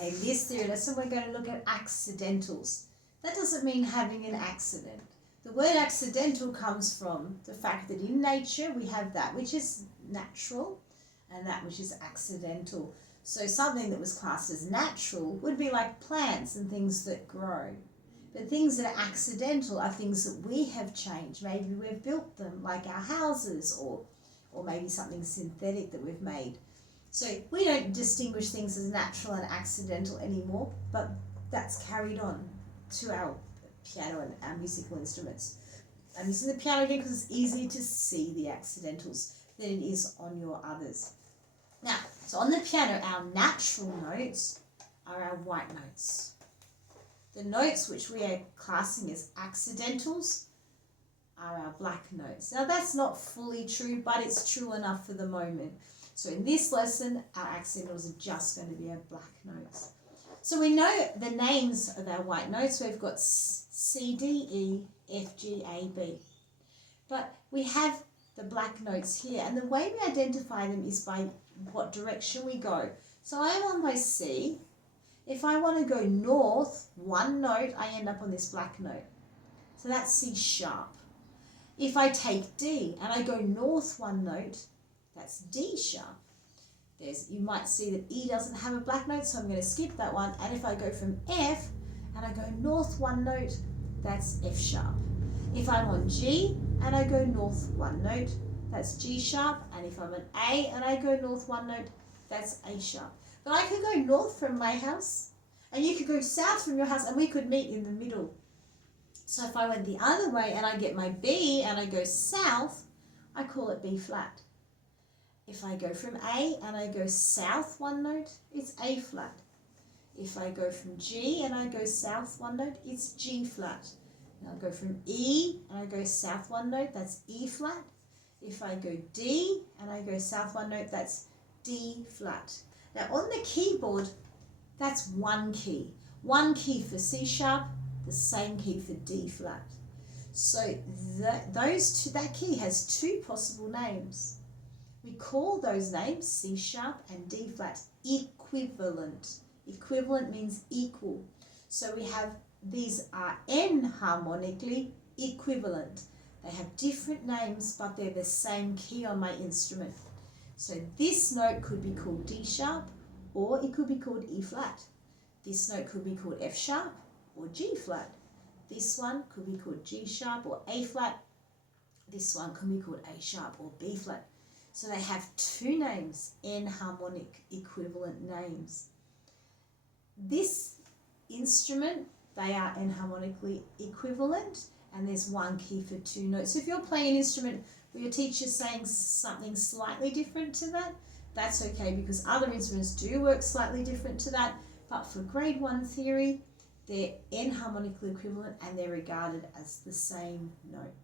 Okay, this theory lesson we're going to look at accidentals. That doesn't mean having an accident. The word accidental comes from the fact that in nature we have that which is natural and that which is accidental. So something that was classed as natural would be like plants and things that grow. But things that are accidental are things that we have changed. Maybe we've built them, like our houses, or maybe something synthetic that we've made. So we don't distinguish things as natural and accidental anymore, but that's carried on to our piano and our musical instruments. I'm using the piano again because it's easier to see the accidentals than it is on your others. Now, so on the piano, our natural notes are our white notes. The notes which we are classing as accidentals are our black notes. Now, that's not fully true, but it's true enough for the moment. So in this lesson, our accidentals are just going to be our black notes. So we know the names of our white notes. We've got C, D, E, F, G, A, B. But we have the black notes here, and the way we identify them is by what direction we go. So I'm on my C. If I want to go north, one note, I end up on this black note. So that's C sharp. If I take D and I go north one note, that's D sharp. You might see that E doesn't have a black note, so I'm going to skip that one. And if I go from F and I go north one note, that's F sharp. If I'm on G and I go north one note, that's G sharp. And if I'm on A and I go north one note, that's A sharp. But I could go north from my house, and you could go south from your house, and we could meet in the middle. So if I went the other way and I get my B and I go south, I call it B flat. If I go from A and I go south one note, it's A flat. If I go from G and I go south one note, it's G flat. And I'll go from E and I go south one note, that's E flat. If I go D and I go south one note, that's D flat. Now on the keyboard, that's one key. One key for C sharp, the same key for D flat. So that key has two possible names. We call those names C sharp and D flat equivalent. Equivalent means equal. So we have, these are enharmonically equivalent. They have different names, but they're the same key on my instrument. So this note could be called D sharp, or it could be called E flat. This note could be called F sharp or G flat. This one could be called G sharp or A flat. This one could be called A sharp or B flat. So they have two names, enharmonic equivalent names. This instrument, they are enharmonically equivalent, and there's one key for two notes. So if you're playing an instrument where your teacher's saying something slightly different to that, that's okay, because other instruments do work slightly different to that. But for grade 1 theory, they're enharmonically equivalent and they're regarded as the same note.